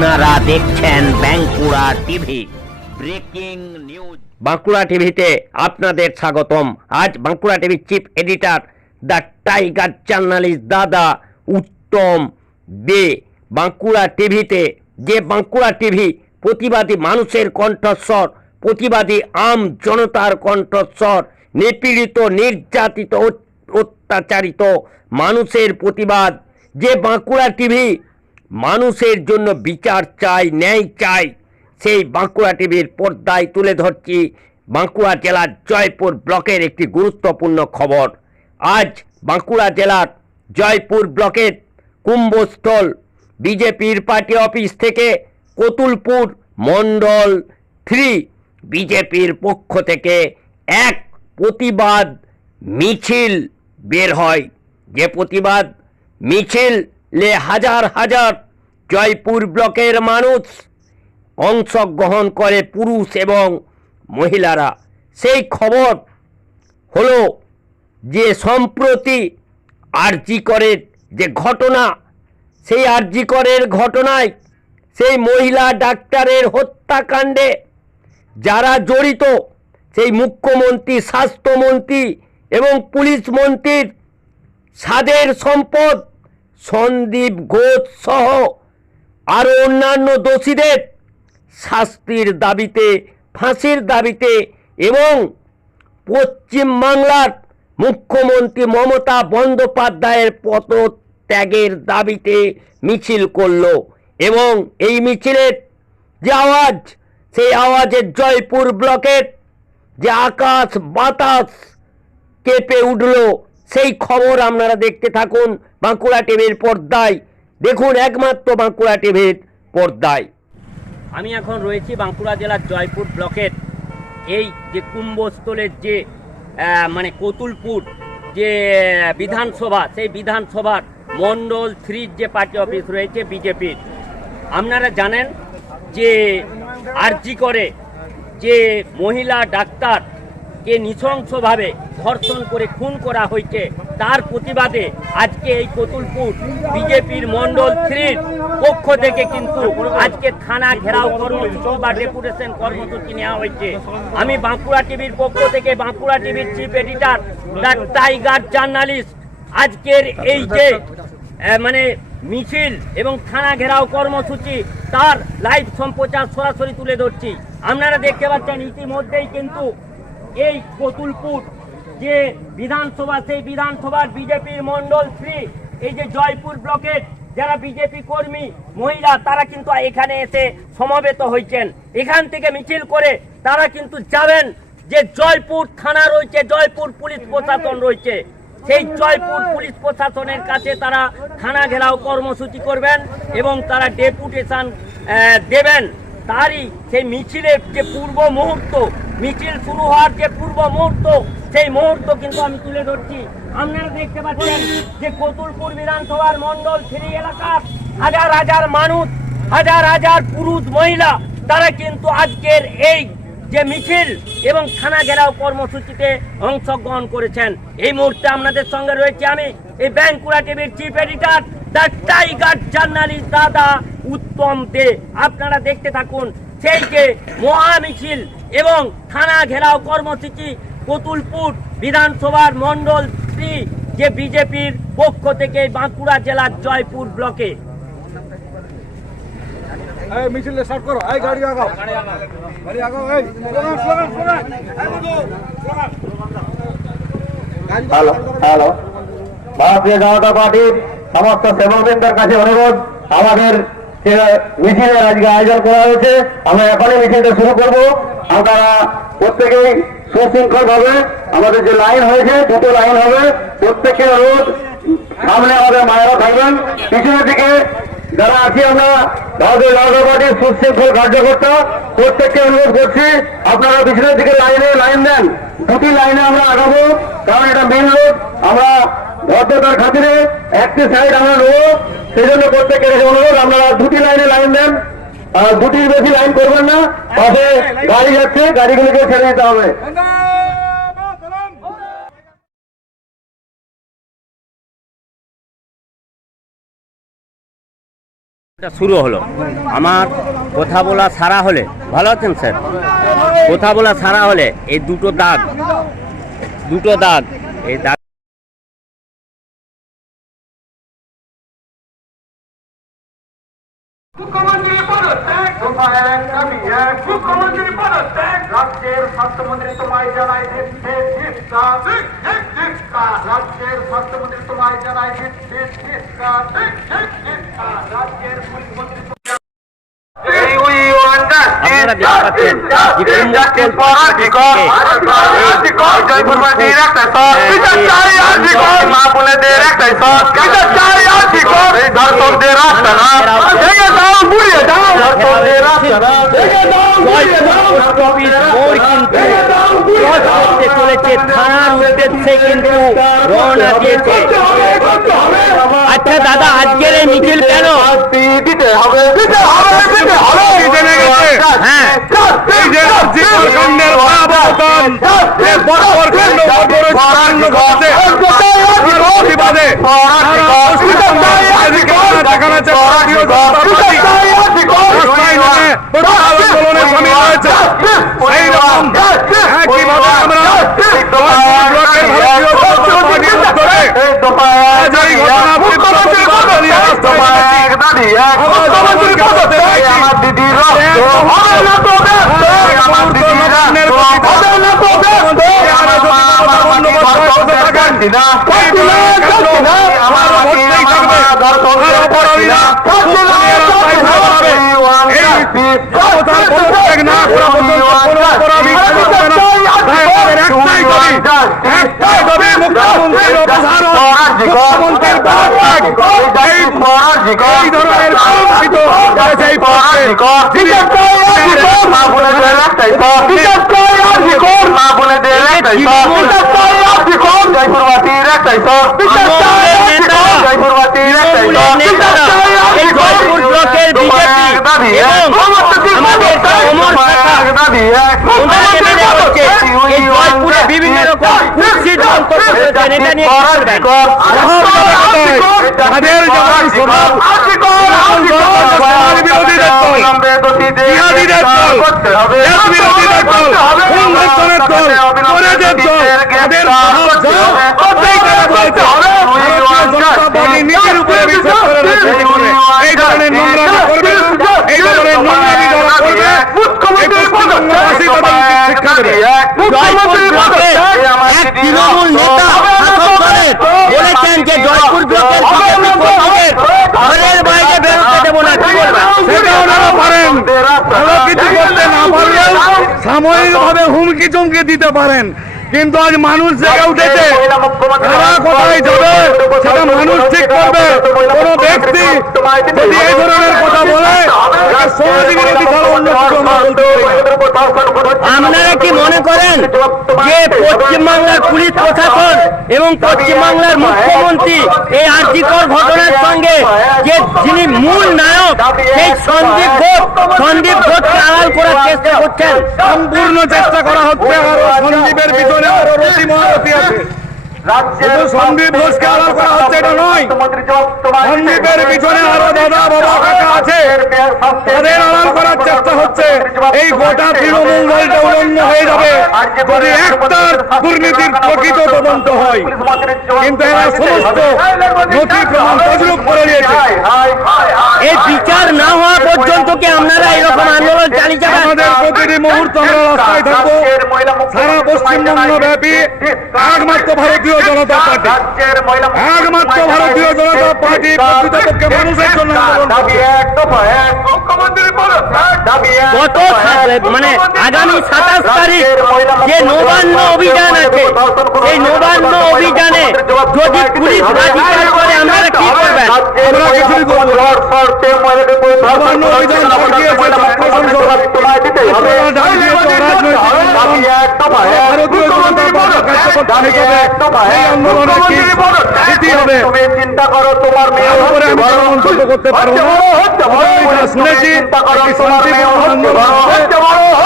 আপনারা দেখছেন Bankura TV. Breaking news. Bankura টিভিতে আপনাদের স্বাগতম। আজ বাঁকুড়া টিভির chief editor the tiger journalist দাদা উত্তম দে বাঁকুড়া টিভিতে যে বাঁকুড়া টিভি প্রতিবাদী মানুষের কণ্ঠস্বর, প্রতিবাদী আম জনতার কণ্ঠস্বর, নিপীড়িত, নির্যাতিত, অত্যাচারিত মানুষের প্রতিবাদ। যে বাঁকুড়া টিভি মানুষের জন্য বিচার চাই, ন্যায় চাই। সেই বাঁকুড়া টিভির পর্দায় তুলে ধরছি বাঁকুড়া জেলার জয়পুর ব্লকের একটি গুরুত্বপূর্ণ খবর। আজ বাঁকুড়া জেলার জয়পুর ব্লকের কুম্ভস্থল বিজেপির পার্টি অফিস থেকে কতুলপুর মণ্ডল থ্রি বিজেপির পক্ষ থেকে এক প্রতিবাদ মিছিল বের হয়। যে প্রতিবাদ মিছিলে হাজার হাজার জয়পুর ব্লকের মানুষ অংশগ্রহণ করে পুরুষ এবং মহিলারা। সেই খবর হলো যে সম্প্রতি আরজি করের যে ঘটনা, সেই আরজি করের ঘটনায় সেই মহিলা ডাক্তারের হত্যাকাণ্ডে যারা জড়িত, সেই মুখ্যমন্ত্রী, স্বাস্থ্যমন্ত্রী এবং পুলিশ মন্ত্রীর সাদের সম্পদ সন্দীপ ঘোষ সহ আরও অন্যান্য দোষীদের শাস্তির দাবিতে, ফাঁসির দাবিতে এবং পশ্চিমবাংলার মুখ্যমন্ত্রী মমতা বন্দ্যোপাধ্যায়ের পদত্যাগের দাবিতে মিছিল করল এবং এই মিছিলের যে আওয়াজ, সেই আওয়াজের জয়পুর ব্লকের যে আকাশ বাতাস কেঁপে উঠল সেই খবর আপনারা দেখতে থাকুন বাঁকুড়া টিভির পর্দায়। দেখুন একমাত্র বাঁকুড়া টিভির পর্দায়। আমি এখন রয়েছি বাঁকুড়া জেলার জয়পুর ব্লকের। এই যে কুম্ভস্থলের যে মানে কতুলপুর যে বিধানসভা, সেই বিধানসভার মণ্ডল থ্রির যে পার্টি অফিস রয়েছে বিজেপির। আপনারা জানেন যে আরজি করে যে মহিলা ডাক্তার কে নৃশংসভাবে ধর্ষণ করে খুন করা হয়েছে, তার প্রতিবাদে আজকে এই কতুলপুর বিজেপির মন্ডল থ্রির পক্ষ থেকে কিন্তু আজকে থানা ঘেরাও কর্মসূচি বা ডেপুটেশন কর্মসূচি নেওয়া হয়েছে। আমি বাঁকুড়া টিভির পক্ষ থেকে বাঁকুড়া টিভির chief editor the tiger journalist, আজকের এই যে মানে মিছিল এবং থানা ঘেরাও কর্মসূচি, তার লাইভ সম্প্রচার সরাসরি তুলে ধরছি। আপনারা দেখতে পাচ্ছেন ইতিমধ্যেই কিন্তু এই কতুলপুর, যে বিধানসভা, সেই বিধানসভার বিজেপির মন্ডল শ্রী, এই যে জয়পুর ব্লকের যারা বিজেপি কর্মী, মহিলা, তারা কিন্তু এখানে এসে সমবেত হয়েছেন এখান থেকে মিছিল করে তারা কিন্তু যাবেন যে জয়পুর থানা রয়েছে, জয়পুর পুলিশ প্রশাসন রয়েছে। সেই জয়পুর পুলিশ প্রশাসনের কাছে তারা থানা ঘেরাও কর্মসূচি করবেন এবং তারা ডেপুটেশন দেবেন। তারই সেই মিছিলের যে পূর্ব মুহূর্ত মিছিল শুরু হওয়ার যে পূর্ব মুহূর্ত, সেই মুহূর্ত কিন্তু আমি তুলে ধরছি। আপনারা দেখতে পাচ্ছেন যে কতুলপুর বিধানসভার মন্ডল থ্রি এলাকার হাজার হাজার মানুষ, হাজার হাজার পুরুষ মহিলা, তারা কিন্তু আজকের এই যে মিছিল এবং থানা ঘেরাও কর্মসূচিতে অংশগ্রহণ করেছেন। এই মুহূর্তে আপনাদের সঙ্গে রয়েছে আমি, এই ব্যাংকুড়া টিভির chief editor the tiger journalist দাদা উত্তম দে। আপনারা দেখতে থাকুন সেই যে মহা মিছিল এবং থানা ঘেরাও কর্মসূচি কতুলপুর বিধানসভার মণ্ডল শ্রী যে বিজেপির পক্ষ থেকে বাঁকুড়া জেলার জয়পুর ব্লকে। মিছিল স্টার্ট করো। এই গাড়ি আগাও। গাড়ি আগাও এই। Slogan slogan slogan hello hello. Bharatiya Janata পার্টির সমস্ত সেবকবৃন্দের কাছে অনুরোধ আমাদের মিছিলের আজকে আয়োজন করা হয়েছে। আমরা এখনই মিছিলটা শুরু করব। আপনারা প্রত্যেকেই সুশৃঙ্খল ভাবে আমাদের যে লাইন হয়েছে, দুটো লাইন হবে। প্রত্যেকের অনুরোধ, সামনে আমাদের মায়েরা থাকবেন। পিছনের দিকে যারা আছি আমরা ভারতীয় জনতা পার্টির সুশৃঙ্খল কার্যকর্তা, প্রত্যেককে অনুরোধ করছি, আপনারা পিছনের দিকে লাইনে, লাইন দেন। দুটি লাইনে আমরা আগাবো, কারণ এটা মেন রোড আমরা ভদ্রতার খাতিরে একটি সাইড আমরা নেব সেই জন্য প্রত্যেকের কাছে অনুরোধ, আপনারা দুটি লাইনে লাইন দেন। আর দুটির বেশি লাইন করবেন না, পাশে গাড়ি যাচ্ছে, গাড়িগুলিকে ছেড়ে দিতে হবে। এটা শুরু হলো। আমার কথা বলা সারা হলে, ভালো আছেন স্যার? কথা বলা সারা হলে এই দুটো দাগ দুটো দাগ, এই দাগ মুখ্যমন্ত্রী পদত্যাগ দফায় এক দাবি এক মুখ্যমন্ত্রী পদত্যাগ রাজ্যের স্বাস্থ্যমন্ত্রী তোমায় জানাই দিচ্ছে ধিক্কার ধিক ধিক ধিক্কার রাজ্যের স্বাস্থ্যমন্ত্রী তোমায় জানাই দিচ্ছে ধিক্কার ধিক ধিক ধিক্কার রাজ্যের মুখ্যমন্ত্রী আপনারা দেখতে পাচ্ছেন যে মোড় কিন্তু ক্রস করতে চলেছে থানার উদ্দেশ্যে কিন্তু রওনা দিয়েছে আচ্ছা দাদা আজকের এই মিছিল কেন? দিতে হবে দিতে হবে দিতে হবে হ্যাঁ দেখানো যাচ্ছে ভারতীয় জনতা পার্টি রাস্তায় নেমে প্রচার আন্দোলনে সামিল হয়েছে। সেই রকম একইভাবে আমরা। আমার আমার দিদির আমার দিদির মুহূর্ত থাকবে না। তাই আমাদের একটাই দাবি, ভারতীয় জনতা পার্টি নিজের উপরে বিশ্বাস করে রাজনীতি করে এই ধরনের নোংরামি করবে এই ধরনের নোংরামি যারা করবে এই পশ্চিমবঙ্গবাসী তাদের উচিত শিক্ষা দেবে জয়পুর ব্লকের এক তৃণমূল নেতা শাসক দলের বলেছেন যে জয়পুর ব্লকের বিজেপি কর্মীদের ঘরের বাইরে বেরোতে দেবো না কি বলবেন সেটা ওনারা পারেন ভালো কিছু করতে না পারলেও সাময়িকভাবে হুমকি চমকি দিতে পারেন। কিন্তু আজ মানুষ জেগে উঠেছে। তারা কোথায় যাবে? সেটা মানুষ ঠিক করবে। কোন ব্যক্তি যদি এই ধরনের কথা বলে সমাজ বিরোধী ছাড়া অন্য কিছু আমরা বলতে। আপনারা কি মনে করেন যে পশ্চিমবাংলার পুলিশ প্রশাসন এবং পশ্চিমবাংলার মুখ্যমন্ত্রী এই আর্থিকর ঘটনার সঙ্গে যে যিনি মূল নায়ক, সেই সন্দীপ ঘোষ, সন্দীপ ঘোষকে আড়াল করার চেষ্টা করছেন। সম্পূর্ণ চেষ্টা করা হচ্ছে সন্দীপের আছে। সন্দীপ ঘোষকে আড়াল করা হচ্ছে এটা নয়। সন্দীপের পিছনে আরও দাদা বাবা কাকা আছে। তাদের আড়াল করার চেষ্টা হচ্ছে এই গোটা তৃণমূল দলটা উলঙ্গ হয়ে যাবে। যদি একটার দুর্নীতির প্রকৃত তদন্ত হয়। কিন্তু এরা সমস্ত নথি প্রমাণ তজরুপ করে নিয়েছে এই বিচার না হওয়া পর্যন্ত কি আপনারা এরকম আন্দোলন চালিয়ে যাবেন আমাদের প্রতিটি মুহূর্ত আমরা রাস্তায় থাকব। সারা পশ্চিমবঙ্গ ব্যাপী একমাত্র ভারতীয় জনতা পার্টি একমাত্র ভারতীয় জনতা পার্টি প্রকৃতপক্ষে মানুষের জন্য গত মানে আগামী সাতাশ তারিখ যে নবান্ন অভিযান আছে সেই নবান্ন অভিযানে যদি পুলিশ করে আপনারা কি করবেন আমরা কিছুই করব নবান্ন অভিযান ছাত্র সংসদ। আপনারা ভারতীয় জনতা পার্টির কার্যকর্তা হিসেবে এই আন্দোলনে কি স্থিতি হবে চিন্তা করো তোমার মেয়ে উপরে আমি কোনো মন্তব্য করতে পারব না আমি শুনেছি একটি শান্তিপূর্ণ আন্দোলন হবে।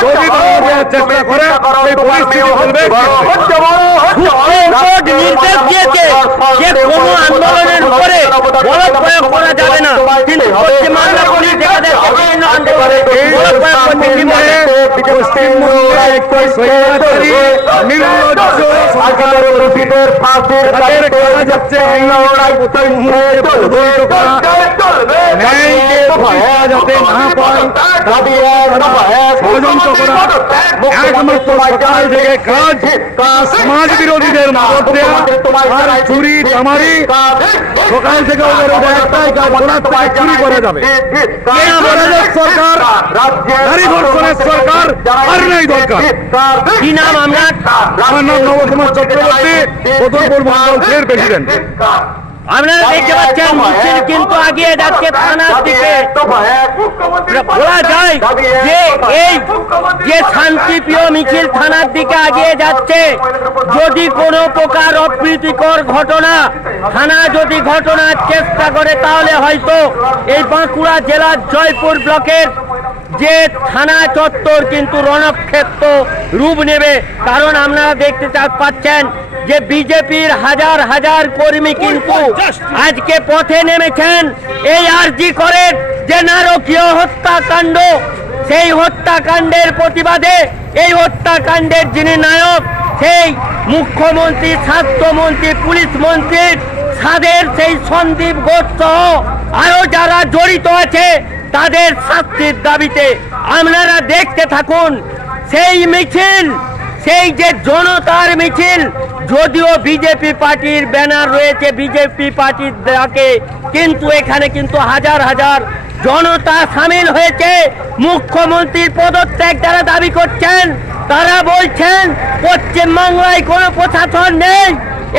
যদি তারা দেওয়ার চেষ্টা করে এই পরিস্থিতি বলবে নির্দেশ দিয়েছে যে কোনো আন্দোলনের উপরে বল প্রয়োগ করা যাবে না কিন্তু পশ্চিমবাংলা পুলিশ যাতে না পায় ষড়যন্ত্র করা। একমাত্র সকাল থেকে কাজ সমাজ বিরোধীদের মদত দেওয়া আর চুরি চামারি সকাল থেকে ওদের একটাই কাজ। ওনার চুরি করা যাবে। এই বাংলাদেশ সরকার নারী ধর্ষণের সরকার আর নাই দরকার। কি নাম আপনার? আমার নাম নবকুমার চক্রবর্তী বদরপুর মন্ডল প্রেসিডেন্ট আপনারা দেখতে পাচ্ছেন মিছিল কিন্তু আগিয়ে যাচ্ছে থানার দিকে বলা যায় যে এই যে শান্তিপ্রিয় মিছিল থানার দিকে আগিয়ে যাচ্ছে। যদি কোনো প্রকার অপ্রীতিকর ঘটনা থানা যদি ঘটনার চেষ্টা করে তাহলে হয়তো এই বাঁকুড়া জেলার জয়পুর ব্লকের যে থানা চত্বর কিন্তু রণক্ষেত্র রূপ নেবে কারণ আপনারা দেখতে পাচ্ছেন যে বিজেপির হাজার হাজার কর্মী কিন্তু আজকে পথে নেমেছেন। এই আরজি করেন যে নারকীয় হত্যাকাণ্ড সেই হত্যাকাণ্ডের প্রতিবাদে এই হত্যাকাণ্ডের যিনি নায়ক সেই মুখ্যমন্ত্রী স্বাস্থ্যমন্ত্রী পুলিশ মন্ত্রীর সাদের সেই সন্দীপ ঘোষ সহ আরও যারা জড়িত আছে তাদের শাস্তির দাবিতে আপনারা দেখতে থাকুন, সেই মিছিল, সেই যে জনতার মিছিল, যদিও বিজেপি পার্টির ব্যানার রয়েছে, বিজেপি পার্টির ডাকে, কিন্তু এখানে কিন্তু হাজার হাজার জনতা সামিল হয়েছে। মুখ্যমন্ত্রীর পদত্যাগ তারা দাবি করছেন, তারা বলছেন, পশ্চিমবাংলায় কোনো প্রশাসন নেই।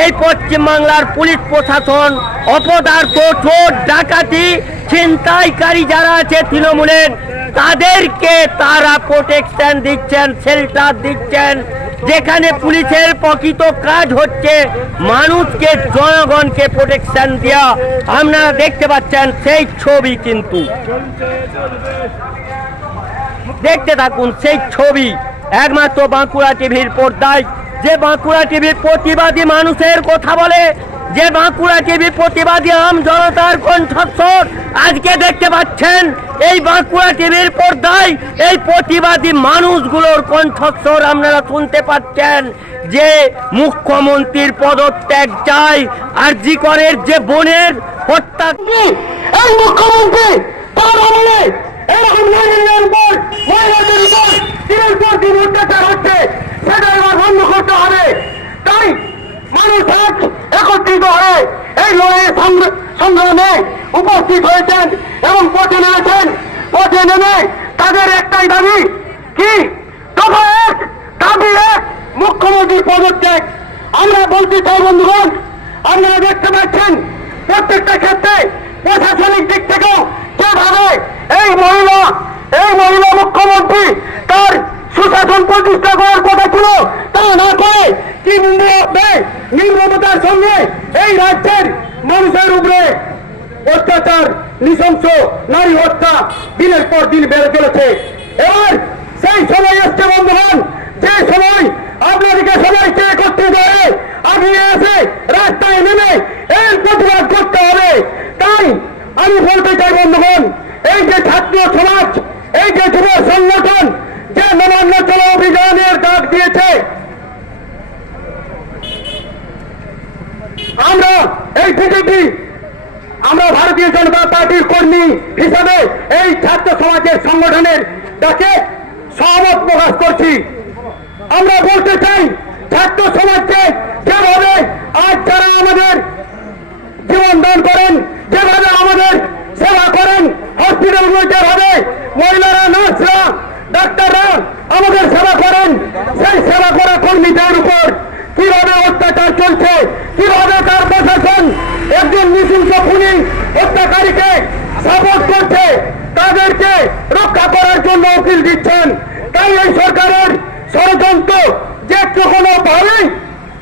এই পশ্চিমবাংলার পুলিশ প্রশাসন অপদার্থ, চোর, ডাকাতি ছিনতাইকারী যারা আছে তৃণমূলের, তাদেরকে তারা প্রোটেকশন দিচ্ছেন শেল্টার দিচ্ছেন। যেখানে পুলিশের প্রকৃত কাজ হচ্ছে মানুষকে, জনগণকে প্রোটেকশন দেওয়া আপনারা দেখতে পাচ্ছেন সেই ছবি কিন্তু। দেখতে থাকুন সেই ছবি। একমাত্র বাঁকুড়া টিভির পর্দায়। যে বাঁকুড়া টিভির প্রতিবাদী মানুষের কথা বলে যে বাঁকুড়া টিভি প্রতিবাদী আম জনতার কণ্ঠস্বর আজকে দেখতে পাচ্ছেন, এই বাঁকুড়া টিভির পর্দায় এই প্রতিবাদী মানুষগুলোর কণ্ঠস্বর আপনারা শুনতে পাচ্ছেন যে মুখ্যমন্ত্রীর পদত্যাগ চাই আর জি করের যে বোনের হত্যা মুখ্যমন্ত্রী, তার এরকম হচ্ছে, সেটা বন্ধ করতে হবে। তাই মানুষ আজ একত্রিত হয়ে এই সংগ্র- সংগ্রামে উপস্থিত হয়েছেন এবং পথে নেমেছেন। পথে নেমে তাদের একটাই দাবি, কি? এক এক মুখ্যমন্ত্রী পদত্যাগ। আমরা বলতে চাই, বন্ধুগণ, আপনারা দেখতে পাচ্ছেন, প্রত্যেকটা ক্ষেত্রে প্রশাসনিক দিক থেকেও যেভাবে এই মহিলা এই মহিলা মুখ্যমন্ত্রী তার সুশাসন প্রতিষ্ঠা করার কথা ছিল, তা না করে কি নির্মমতার সঙ্গে এই রাজ্যের মানুষের উপরে অত্যাচার, নৃশংস নারী হত্যা দিনের পর দিন বেড়ে চলেছে। এবার সেই সময় এসছে বন্ধুগণ, যে সময় আপনাদেরকে সবাইকে একত্রিত হয়ে আগিয়ে এসে রাস্তায় নেমে এর প্রতিবাদ করতে হবে। তাই আমি বলতে চাই বন্ধুগণ, এই যে ছাত্র সমাজ, এই যে যুব সংগঠন, যে নবান্ন চলো অভিযানের ডাক দিয়েছে আমরা এই বিজেপি, আমরা ভারতীয় জনতা পার্টির কর্মী হিসাবে এই ছাত্র সমাজের সংগঠনের ডাকে সহমত প্রকাশ করছি। আমরা বলতে চাই, ছাত্র সমাজকে যেভাবে আজ যারা আমাদের জীবন দান করেন, যেভাবে আমাদের সেবা করেন হসপিটালগুলো যেভাবে মহিলারা, নার্সরা, ডাক্তাররা আমাদের সেবা করেন, সেই সেবা করা কর্মীদের উপর কীভাবে অত্যাচার চলছে, কীভাবে তার প্রশাসন একজন নিশুল্ক খুনি হত্যাকারীকে সাপোর্ট করছে, তাদেরকে রক্ষা করার জন্য উকিল দিচ্ছেন। তাই এই সরকারের ষড়যন্ত্র যে কখনো ভাবেই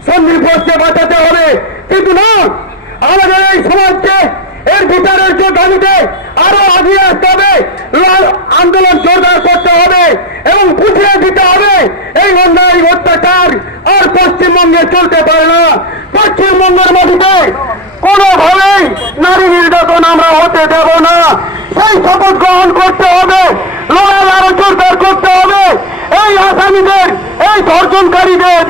সন্দীপ বাঁচাতে হবে, কিন্তু না, আমাদের এই সমাজকে এর বিচারের যে দাবিতে আরও আগিয়ে আসতে হবে। আন্দোলন জোরদার করতে হবে এবং বুঝিয়ে দিতে হবে, এই অন্যায় অত্যাচার আর পশ্চিমবঙ্গে চলতে পারে না। পশ্চিমবঙ্গের মাটিতে কোনোভাবেই নারী নির্যাতন আমরা হতে দেব না। সেই শপথ গ্রহণ করতে হবে, লড়াই আরও জোরদার করতে হবে। এই আসামিদের, এই ধর্ষণকারীদের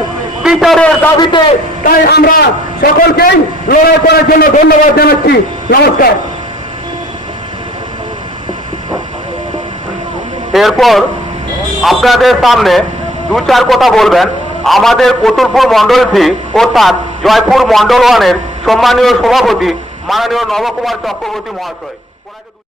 বিচারের দাবিতে তাই আমরা সকলকেই লড়াই করার জন্য ধন্যবাদ জানাচ্ছি। নমস্কার। এরপর আপনাদের সামনে দু চার কথা বলবেন। আমাদের কতুলপুর মন্ডল থ্রি অর্থাৎ জয়পুর মন্ডল ওয়ানের সম্মানীয় সভাপতি, মাননীয় নবকুমার চক্রবর্তী মহাশয়।